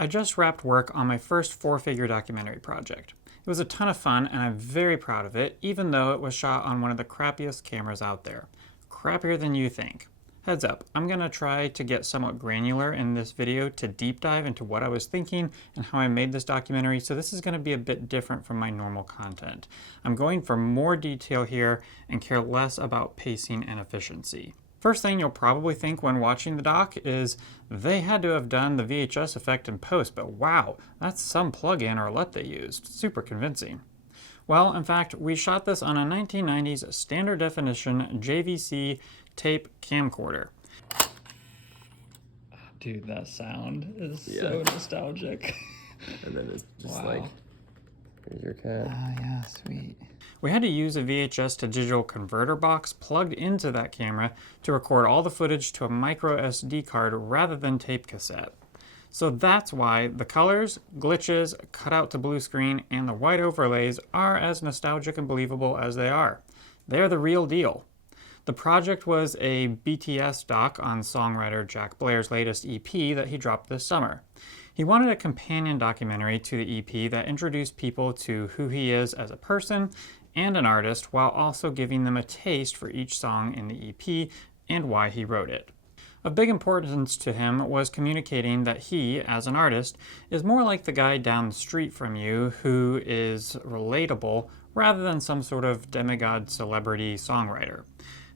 I just wrapped work on my first four-figure documentary project. It was a ton of fun and I'm very proud of it, even though it was shot on one of the crappiest cameras out there. Crappier than you think. Heads up, I'm going to try to get somewhat granular in this video to deep dive into what I was thinking and how I made this documentary, so this is going to be a bit different from my normal content. I'm going for more detail here and care less about pacing and efficiency. First thing you'll probably think when watching the doc is they had to have done the VHS effect in post, but wow, that's some plug-in or LUT they used. Super convincing. Well, in fact, we shot this on a 1990s standard definition JVC tape camcorder. Dude, that sound is so nostalgic. And then it's just like, here's your cat. Oh yeah, sweet. We had to use a VHS to digital converter box plugged into that camera to record all the footage to a micro SD card rather than tape cassette. So that's why the colors, glitches, cut out to blue screen, and the white overlays are as nostalgic and believable as they are. They're the real deal. The project was a BTS doc on songwriter Jack Blair's latest EP that he dropped this summer. He wanted a companion documentary to the EP that introduced people to who he is as a person and an artist, while also giving them a taste for each song in the EP and why he wrote it. Of big importance to him was communicating that he, as an artist, is more like the guy down the street from you who is relatable rather than some sort of demigod celebrity songwriter.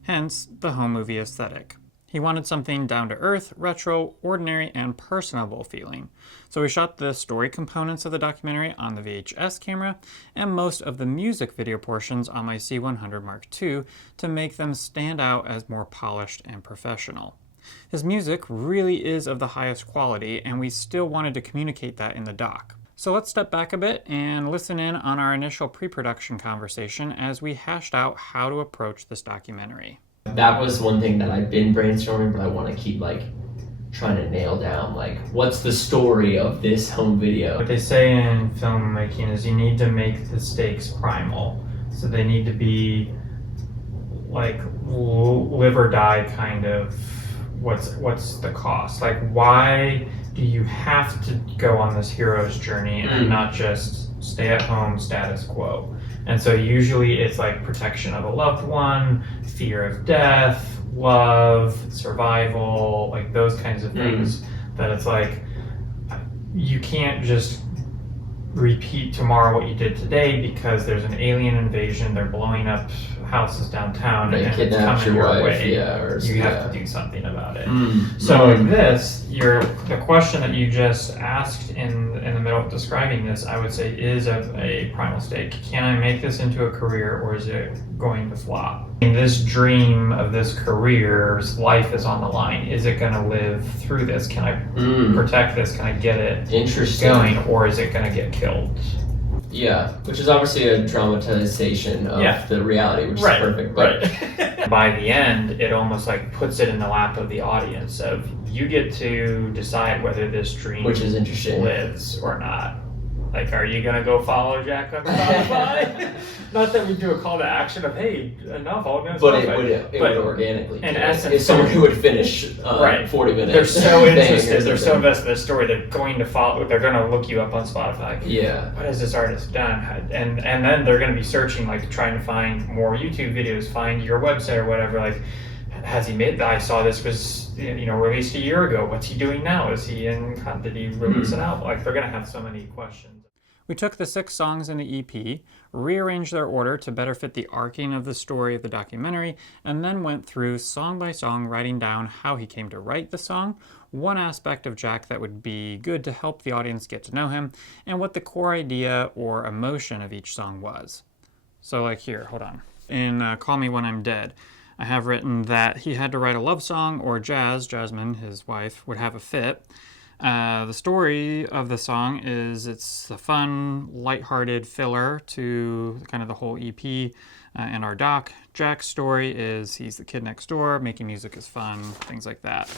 Hence, the home movie aesthetic. He wanted something down-to-earth, retro, ordinary, and personable feeling. So we shot the story components of the documentary on the VHS camera and most of the music video portions on my C100 Mark II to make them stand out as more polished and professional. His music really is of the highest quality, and we still wanted to communicate that in the doc. So let's step back a bit and listen in on our initial pre-production conversation as we hashed out how to approach this documentary. That was one thing that I've been brainstorming, but I want to keep trying to nail down what's the story of this home video. What they say in filmmaking is you need to make the stakes primal. So they need to be like live or die kind of what's the cost? Like, why do you have to go on this hero's journey and not just stay at home status quo? And so usually it's like protection of a loved one, fear of death, love, survival, like those kinds of things that it's like you can't just repeat tomorrow what you did today because there's an alien invasion, they're blowing up houses downtown and it's coming your way. You have to do something about it. So like this, the question that you just asked in the middle of describing this, I would say is a primal stake. Can I make this into a career or is it going to flop? In this dream of this career's life is on the line. Is it going to live through this? Can I protect this? Can I get it going, or is it going to get killed? Yeah, which is obviously a dramatization of the reality, which is perfect. But by the end, it almost like puts it in the lap of the audience of you get to decide whether this dream which is interesting lives or not. Like, are you gonna go follow Jack on Spotify? Not that we do a call to action of hey, enough, all gonna. But it would organically. In essence, if someone who would finish 40 minutes, they're so interested, they're so invested in the story, they're going to follow. They're gonna look you up on Spotify. What has this artist done? And then they're gonna be searching, like trying to find more YouTube videos, find your website or whatever. Like, has he made? I saw this was released a year ago. What's he doing now? Is he in? Did he release an album? Like, they're gonna have so many questions. We took the 6 songs in the EP, rearranged their order to better fit the arcing of the story of the documentary, and then went through song by song writing down how he came to write the song, one aspect of Jack that would be good to help the audience get to know him, and what the core idea or emotion of each song was. So like here, hold on. In Call Me When I'm Dead, I have written that he had to write a love song or Jasmine, his wife, would have a fit. The story of the song is it's a fun, lighthearted filler to kind of the whole EP and our doc. Jack's story is he's the kid next door, making music is fun, things like that.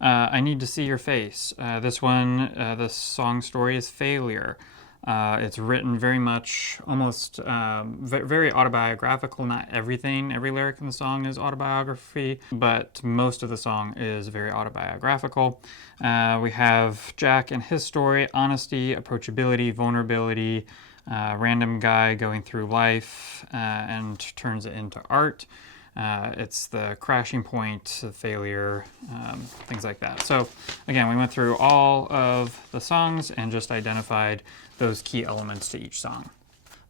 I Need to See Your Face. This one, the song story is failure. It's written very much almost very autobiographical. Not everything, every lyric in the song is autobiography, but most of the song is very autobiographical. We have Jack and his story, honesty, approachability, vulnerability, random guy going through life and turns it into art. It's the crashing point, the failure, things like that. So again, we went through all of the songs and just identified those key elements to each song.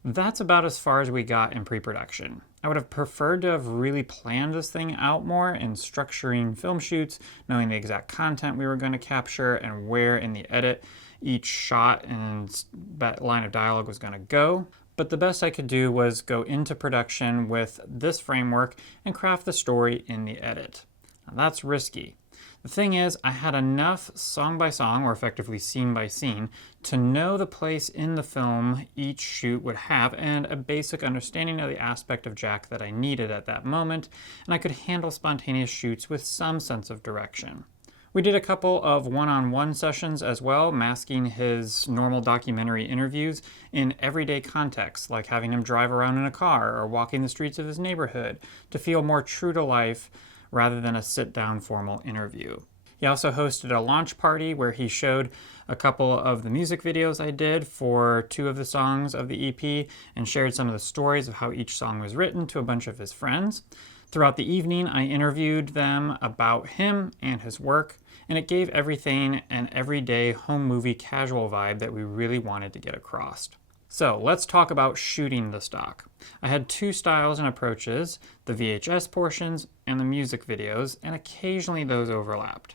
That's about as far as we got in pre-production. I would have preferred to have really planned this thing out more in structuring film shoots, knowing the exact content we were going to capture and where in the edit each shot and that line of dialogue was going to go. But the best I could do was go into production with this framework and craft the story in the edit. Now that's risky. The thing is, I had enough song by song, or effectively scene by scene, to know the place in the film each shoot would have and a basic understanding of the aspect of Jack that I needed at that moment, and I could handle spontaneous shoots with some sense of direction. We did a couple of one-on-one sessions as well, masking his normal documentary interviews in everyday contexts, like having him drive around in a car or walking the streets of his neighborhood to feel more true to life rather than a sit-down formal interview. He also hosted a launch party where he showed a couple of the music videos I did for 2 of the songs of the EP and shared some of the stories of how each song was written to a bunch of his friends. Throughout the evening, I interviewed them about him and his work, and it gave everything an everyday home movie casual vibe that we really wanted to get across. So let's talk about shooting the stock. I had 2 styles and approaches, the VHS portions and the music videos, and occasionally those overlapped.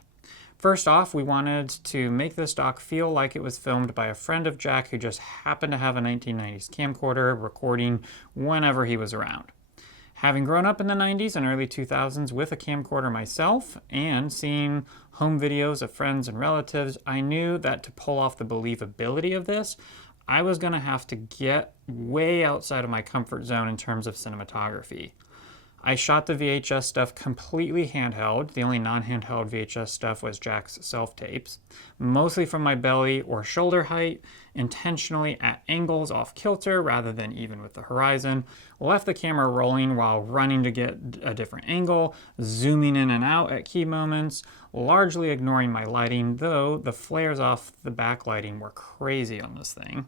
First off, we wanted to make the stock feel like it was filmed by a friend of Jack who just happened to have a 1990s camcorder recording whenever he was around. Having grown up in the 90s and early 2000s with a camcorder myself and seeing home videos of friends and relatives, I knew that to pull off the believability of this, I was going to have to get way outside of my comfort zone in terms of cinematography. I shot the VHS stuff completely handheld. The only non-handheld VHS stuff was Jack's self-tapes, mostly from my belly or shoulder height, intentionally at angles off kilter rather than even with the horizon. Left the camera rolling while running to get a different angle, zooming in and out at key moments, largely ignoring my lighting, though the flares off the backlighting were crazy on this thing.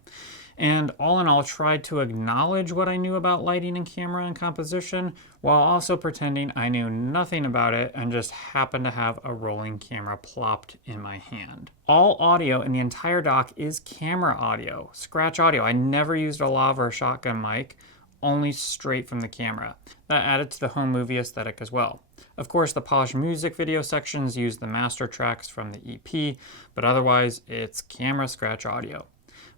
And all in all, tried to acknowledge what I knew about lighting and camera and composition, while also pretending I knew nothing about it and just happened to have a rolling camera plopped in my hand. All audio in the entire dock is camera audio, scratch audio. I never used a lav or a shotgun mic, only straight from the camera. That added to the home movie aesthetic as well. Of course, the polished music video sections use the master tracks from the EP, but otherwise it's camera scratch audio.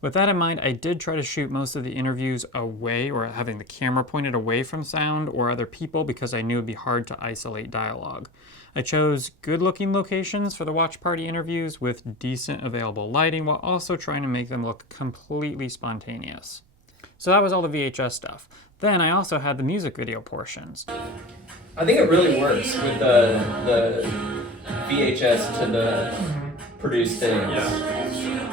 With that in mind, I did try to shoot most of the interviews away or having the camera pointed away from sound or other people because I knew it would be hard to isolate dialogue. I chose good-looking locations for the watch party interviews with decent available lighting while also trying to make them look completely spontaneous. So that was all the VHS stuff. Then I also had the music video portions. I think it really works with the VHS to the produced things. Yeah.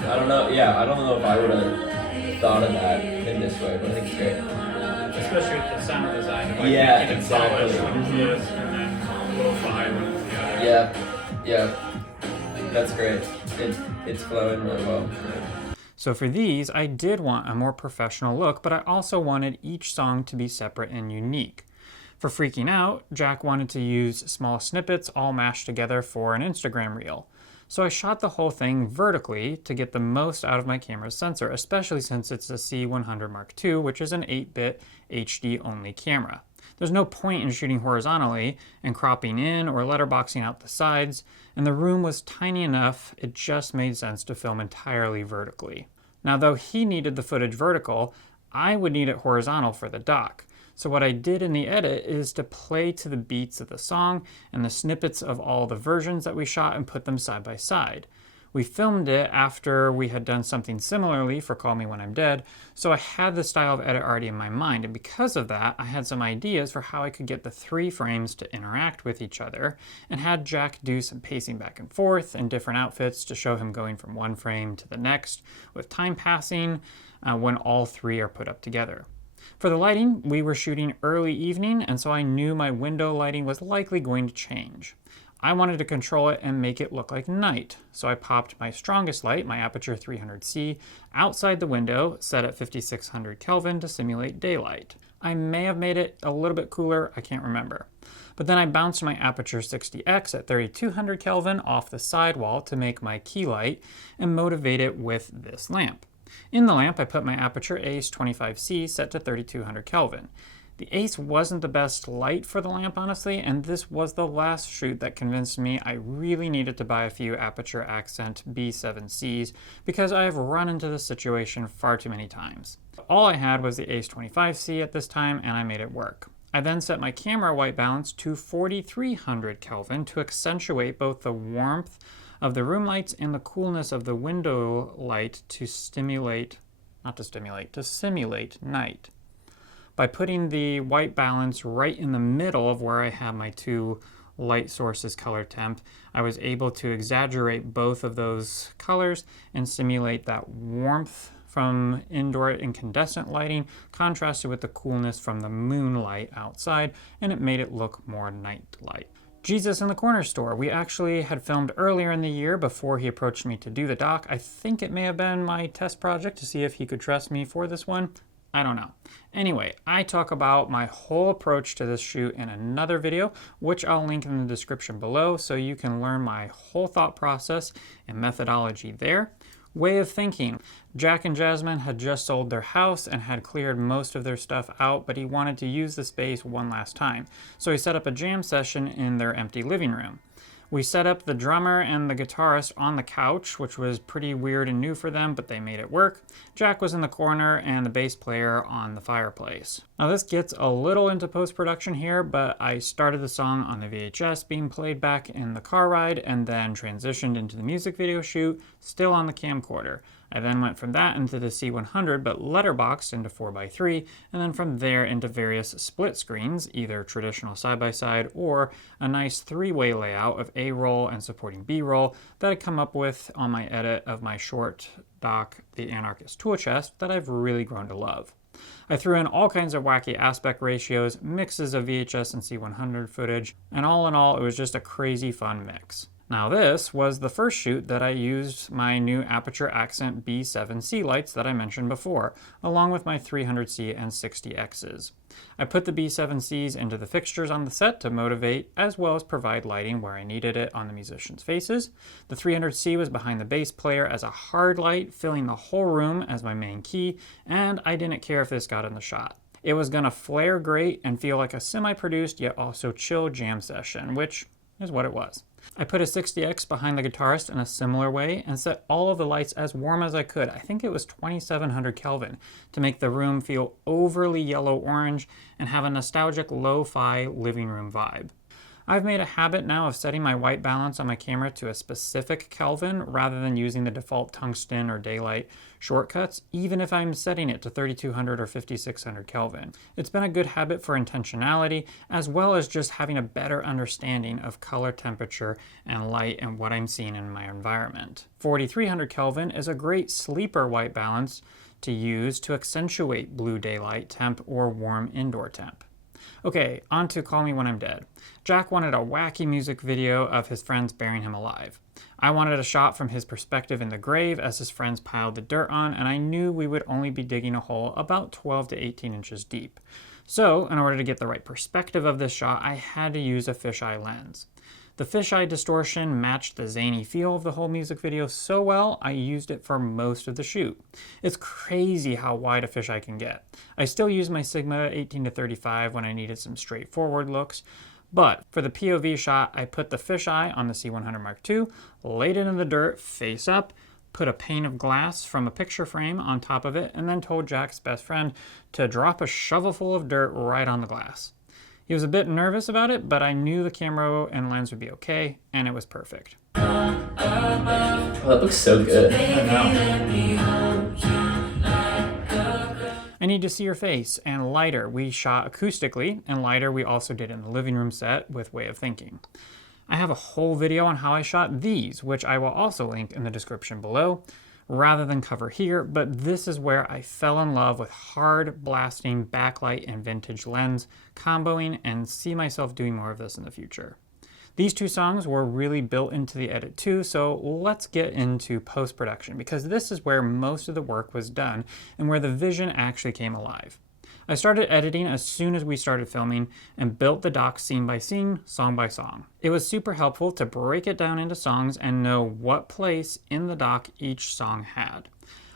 I don't know if I would have thought of that in this way, but I think it's great. Especially with the sound design. Like yeah, exactly. This and then lo-fi. Yeah. That's great. It's flowing really well. So for these, I did want a more professional look, but I also wanted each song to be separate and unique. For Freaking Out, Jack wanted to use small snippets all mashed together for an Instagram reel. So I shot the whole thing vertically to get the most out of my camera's sensor, especially since it's a C100 Mark II, which is an 8-bit HD-only camera. There's no point in shooting horizontally and cropping in or letterboxing out the sides, and the room was tiny enough it just made sense to film entirely vertically. Now, though he needed the footage vertical, I would need it horizontal for the dock. So what I did in the edit is to play to the beats of the song and the snippets of all the versions that we shot and put them side by side. We filmed it after we had done something similarly for Call Me When I'm Dead, so I had the style of edit already in my mind, and because of that, I had some ideas for how I could get the 3 frames to interact with each other, and had Jack do some pacing back and forth in different outfits to show him going from one frame to the next, with time passing when all 3 are put up together. For the lighting, we were shooting early evening, and so I knew my window lighting was likely going to change. I wanted to control it and make it look like night, so I popped my strongest light, my Aputure 300C, outside the window, set at 5600 Kelvin to simulate daylight. I may have made it a little bit cooler, I can't remember. But then I bounced my Aputure 60X at 3200 Kelvin off the sidewall to make my key light and motivate it with this lamp. In the lamp, I put my Aputure Ace 25C set to 3200 Kelvin. The Ace wasn't the best light for the lamp, honestly, and this was the last shoot that convinced me I really needed to buy a few Aputure Accent B7Cs because I have run into this situation far too many times. All I had was the Ace 25C at this time, and I made it work. I then set my camera white balance to 4300 Kelvin to accentuate both the warmth of the room lights and the coolness of the window light to simulate night. By putting the white balance right in the middle of where I have my 2 light sources color temp, I was able to exaggerate both of those colors and simulate that warmth from indoor incandescent lighting contrasted with the coolness from the moonlight outside, and it made it look more night-like. Jesus in the Corner Store. We actually had filmed earlier in the year before he approached me to do the doc. I think it may have been my test project to see if he could trust me for this one. I don't know. Anyway, I talk about my whole approach to this shoot in another video, which I'll link in the description below so you can learn my whole thought process and methodology there. Way of thinking. Jack and Jasmine had just sold their house and had cleared most of their stuff out, but he wanted to use the space one last time. So he set up a jam session in their empty living room. We set up the drummer and the guitarist on the couch, which was pretty weird and new for them, but they made it work. Jack was in the corner and the bass player on the fireplace. Now this gets a little into post-production here, but I started the song on the VHS being played back in the car ride and then transitioned into the music video shoot, still on the camcorder. I then went from that into the C100, but letterboxed into 4x3, and then from there into various split screens, either traditional side-by-side or a nice 3-way layout of A-roll and supporting B-roll that I come up with on my edit of my short doc, The Anarchist Tool Chest, that I've really grown to love. I threw in all kinds of wacky aspect ratios, mixes of VHS and C100 footage, and all in all, it was just a crazy fun mix. Now this was the first shoot that I used my new Aputure Accent B7C lights that I mentioned before, along with my 300C and 60Xs. I put the B7Cs into the fixtures on the set to motivate as well as provide lighting where I needed it on the musicians' faces. The 300C was behind the bass player as a hard light, filling the whole room as my main key, and I didn't care if this got in the shot. It was gonna flare great and feel like a semi-produced yet also chill jam session, which is what it was. I put a 60X behind the guitarist in a similar way and set all of the lights as warm as I could. I think it was 2700 Kelvin to make the room feel overly yellow-orange and have a nostalgic lo-fi living room vibe. I've made a habit now of setting my white balance on my camera to a specific Kelvin rather than using the default tungsten or daylight shortcuts, even if I'm setting it to 3200 or 5600 Kelvin. It's been a good habit for intentionality, as well as just having a better understanding of color temperature and light and what I'm seeing in my environment. 4300 Kelvin is a great sleeper white balance to use to accentuate blue daylight temp or warm indoor temp. Okay, on to Call Me When I'm Dead. Jack wanted a wacky music video of his friends burying him alive. I wanted a shot from his perspective in the grave as his friends piled the dirt on, and I knew we would only be digging a hole about 12 to 18 inches deep. So, in order to get the right perspective of this shot, I had to use a fisheye lens. The fisheye distortion matched the zany feel of the whole music video so well, I used it for most of the shoot. It's crazy how wide a fisheye can get. I still use my Sigma 18-35 when I needed some straightforward looks, but for the POV shot, I put the fisheye on the C100 Mark II, laid it in the dirt face up, put a pane of glass from a picture frame on top of it, and then told Jack's best friend to drop a shovelful of dirt right on the glass. He was a bit nervous about it, but I knew the camera and lens would be okay, and it was perfect. Oh, that looks so good. I Need to See Your Face and Lighter we shot acoustically, and Lighter we also did in the living room set with Way of Thinking. I have a whole video on how I shot these, which I will also link in the description below, rather than cover here, but this is where I fell in love with hard blasting backlight and vintage lens comboing, and see myself doing more of this in the future. These two songs were really built into the edit too, so let's get into post-production, because this is where most of the work was done and where the vision actually came alive. I started editing as soon as we started filming and built the doc scene by scene, song by song. It was super helpful to break it down into songs and know what place in the doc each song had.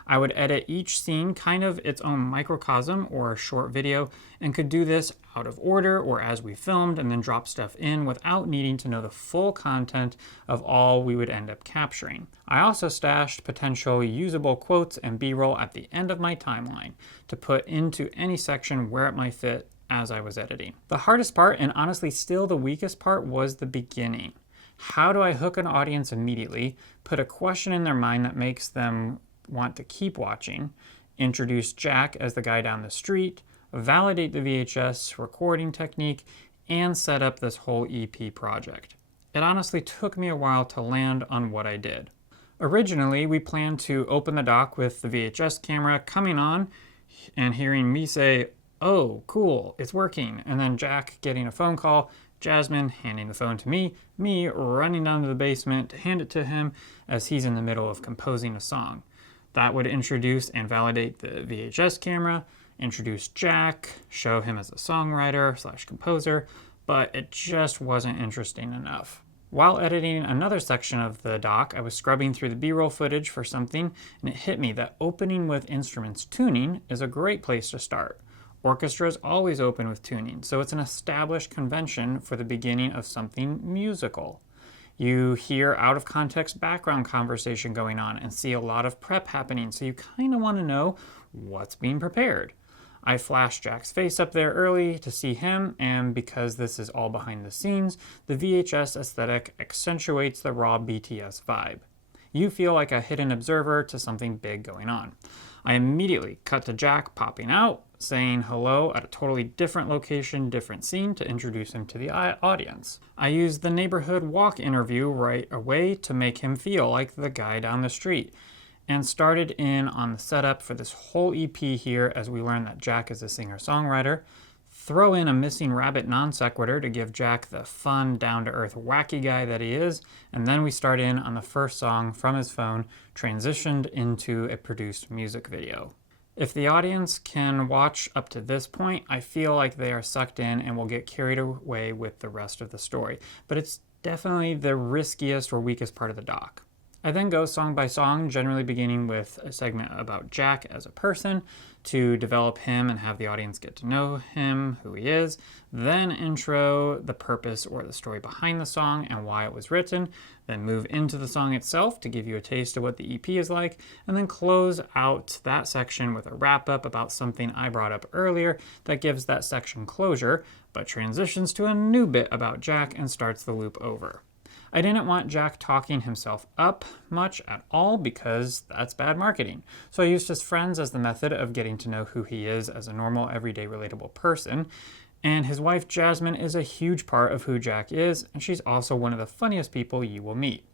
I would edit each scene kind of its own microcosm or a short video, and could do this out of order or as we filmed, and then drop stuff in without needing to know the full content of all we would end up capturing. I also stashed potential usable quotes and B-roll at the end of my timeline to put into any section where it might fit as I was editing. The hardest part, and honestly still the weakest part, was the beginning. How do I hook an audience immediately, put a question in their mind that makes them want to keep watching, introduce Jack as the guy down the street, validate the VHS recording technique, and set up this whole EP project? It honestly took me a while to land on what I did. Originally, we planned to open the doc with the VHS camera coming on and hearing me say, "Oh, cool, it's working," and then Jack getting a phone call, Jasmine handing the phone to me running down to the basement to hand it to him as he's in the middle of composing a song. That would introduce and validate the VHS camera, introduce Jack, show him as a songwriter / composer, but it just wasn't interesting enough. While editing another section of the doc, I was scrubbing through the B-roll footage for something, and it hit me that opening with instruments tuning is a great place to start. Orchestras always open with tuning, so it's an established convention for the beginning of something musical. You hear out-of-context background conversation going on and see a lot of prep happening, so you kind of want to know what's being prepared. I flashed Jack's face up there early to see him, and because this is all behind the scenes, the VHS aesthetic accentuates the raw BTS vibe. You feel like a hidden observer to something big going on. I immediately cut to Jack popping out, saying hello at a totally different location, different scene, to introduce him to the audience. I used the neighborhood walk interview right away to make him feel like the guy down the street, and started in on the setup for this whole EP here as we learn that Jack is a singer-songwriter. Throw in a missing rabbit non sequitur to give Jack the fun, down-to-earth, wacky guy that he is, and then we start in on the first song from his phone, transitioned into a produced music video. If the audience can watch up to this point, I feel like they are sucked in and will get carried away with the rest of the story, but it's definitely the riskiest or weakest part of the doc. I then go song by song, generally beginning with a segment about Jack as a person to develop him and have the audience get to know him, who he is, then intro the purpose or the story behind the song and why it was written, then move into the song itself to give you a taste of what the EP is like, and then close out that section with a wrap-up about something I brought up earlier that gives that section closure, but transitions to a new bit about Jack and starts the loop over. I didn't want Jack talking himself up much at all because that's bad marketing. So I used his friends as the method of getting to know who he is as a normal, everyday, relatable person. And his wife, Jasmine, is a huge part of who Jack is, and she's also one of the funniest people you will meet.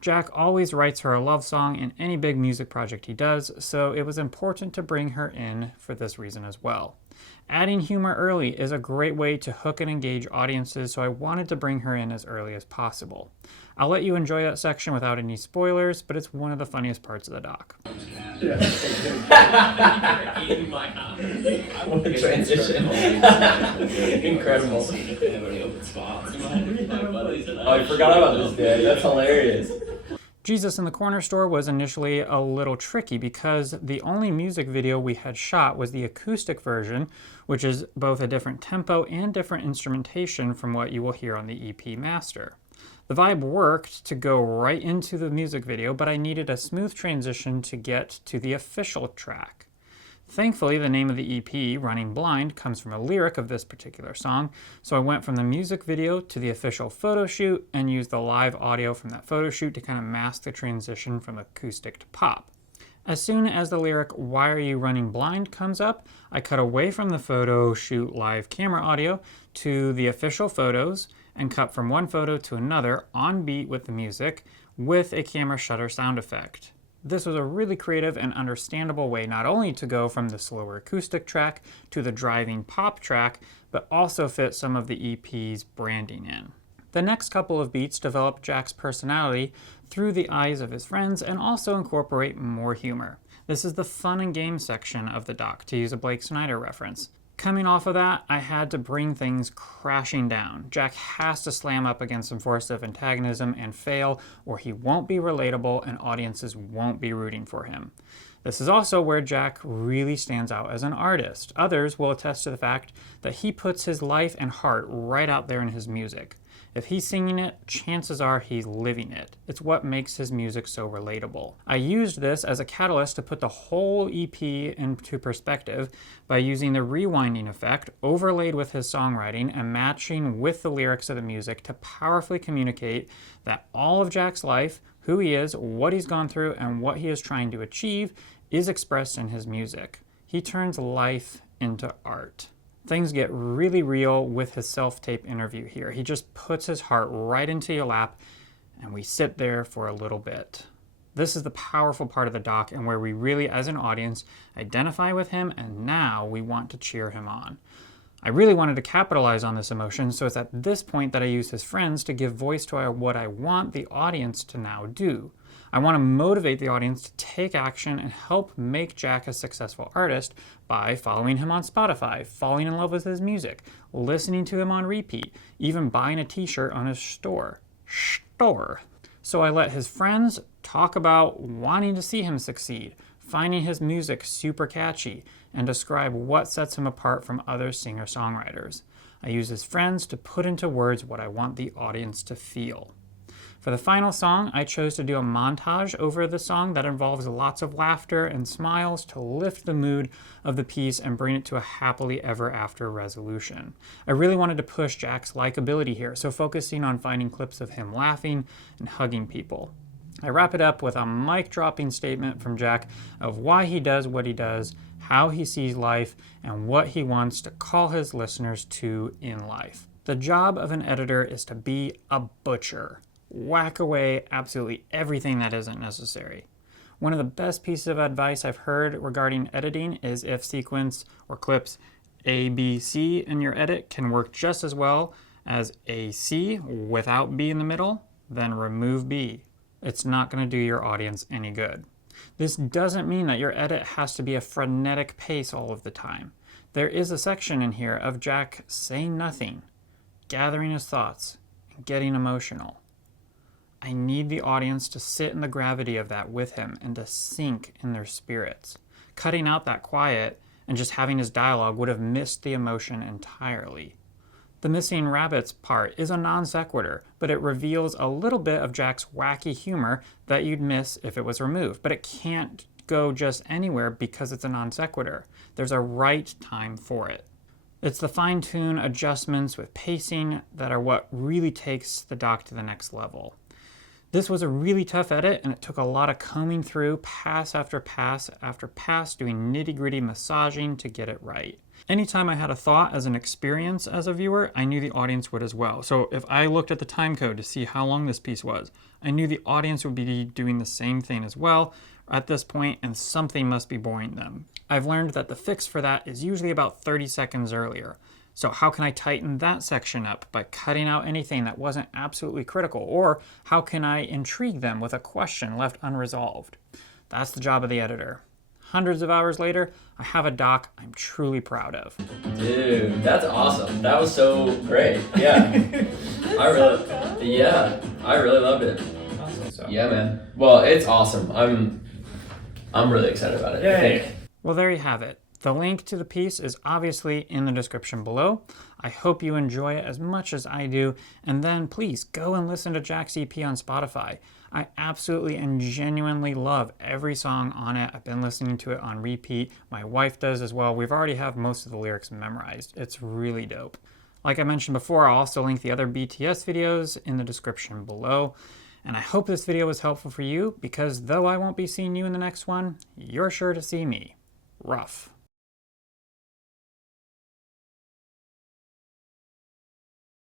Jack always writes her a love song in any big music project he does, so it was important to bring her in for this reason as well. Adding humor early is a great way to hook and engage audiences, so I wanted to bring her in as early as possible. I'll let you enjoy that section without any spoilers, but it's one of the funniest parts of the doc. What a transition. Incredible. Oh, I forgot about this day. That's hilarious. Jesus in the Corner Store was initially a little tricky because the only music video we had shot was the acoustic version, which is both a different tempo and different instrumentation from what you will hear on the EP master. The vibe worked to go right into the music video, but I needed a smooth transition to get to the official track. Thankfully, the name of the EP, Running Blind, comes from a lyric of this particular song, so I went from the music video to the official photo shoot and used the live audio from that photo shoot to kind of mask the transition from acoustic to pop. As soon as the lyric, "Why are you running blind?" comes up, I cut away from the photo shoot live camera audio to the official photos and cut from one photo to another on beat with the music with a camera shutter sound effect. This was a really creative and understandable way not only to go from the slower acoustic track to the driving pop track, but also fit some of the EP's branding in. The next couple of beats develop Jack's personality through the eyes of his friends and also incorporate more humor. This is the fun and game section of the doc, to use a Blake Snyder reference. Coming off of that, I had to bring things crashing down. Jack has to slam up against some force of antagonism and fail, or he won't be relatable and audiences won't be rooting for him. This is also where Jack really stands out as an artist. Others will attest to the fact that he puts his life and heart right out there in his music. If he's singing it, chances are he's living it. It's what makes his music so relatable. I used this as a catalyst to put the whole EP into perspective by using the rewinding effect overlaid with his songwriting and matching with the lyrics of the music to powerfully communicate that all of Jack's life, who he is, what he's gone through, and what he is trying to achieve is expressed in his music. He turns life into art. Things get really real with his self-tape interview here. He just puts his heart right into your lap, and we sit there for a little bit. This is the powerful part of the doc and where we really, as an audience, identify with him, and now we want to cheer him on. I really wanted to capitalize on this emotion, so it's at this point that I use his friends to give voice to what I want the audience to now do. I want to motivate the audience to take action and help make Jack a successful artist by following him on Spotify, falling in love with his music, listening to him on repeat, even buying a t-shirt on his store. So I let his friends talk about wanting to see him succeed, finding his music super catchy, and describe what sets him apart from other singer-songwriters. I use his friends to put into words what I want the audience to feel. For the final song, I chose to do a montage over the song that involves lots of laughter and smiles to lift the mood of the piece and bring it to a happily ever after resolution. I really wanted to push Jack's likability here, so focusing on finding clips of him laughing and hugging people. I wrap it up with a mic-dropping statement from Jack of why he does what he does, how he sees life, and what he wants to call his listeners to in life. The job of an editor is to be a butcher. Whack away absolutely everything that isn't necessary. One of the best pieces of advice I've heard regarding editing is if sequence or clips A, B, C in your edit can work just as well as a C without B in the middle, then remove B. It's not going to do your audience any good. This doesn't mean that your edit has to be a frenetic pace all of the time. There is a section in here of Jack saying nothing, gathering his thoughts, and getting emotional. I need the audience to sit in the gravity of that with him and to sink in their spirits. Cutting out that quiet and just having his dialogue would have missed the emotion entirely. The missing rabbits part is a non sequitur, but it reveals a little bit of Jack's wacky humor that you'd miss if it was removed. But it can't go just anywhere because it's a non sequitur. There's a right time for it. It's the fine-tune adjustments with pacing that are what really takes the doc to the next level. This was a really tough edit, and it took a lot of combing through pass after pass after pass, doing nitty-gritty massaging to get it right. Anytime I had a thought as an experience as a viewer, I knew the audience would as well. So if I looked at the time code to see how long this piece was, I knew the audience would be doing the same thing as well at this point, and something must be boring them. I've learned that the fix for that is usually about 30 seconds earlier. So how can I tighten that section up? By cutting out anything that wasn't absolutely critical. Or how can I intrigue them with a question left unresolved? That's the job of the editor. Hundreds of hours later, I have a doc I'm truly proud of. Dude, that's awesome. That was so great. Yeah. I really loved it. Awesome. So. Yeah, man. Well, it's awesome. I'm really excited about it. Yay. Well, there you have it. The link to the piece is obviously in the description below. I hope you enjoy it as much as I do, and then please go and listen to Jack's EP on Spotify. I absolutely and genuinely love every song on it. I've been listening to it on repeat. My wife does as well. We've already have most of the lyrics memorized. It's really dope. Like I mentioned before, I'll also link the other BTS videos in the description below. And I hope this video was helpful for you, because though I won't be seeing you in the next one, you're sure to see me. Rough.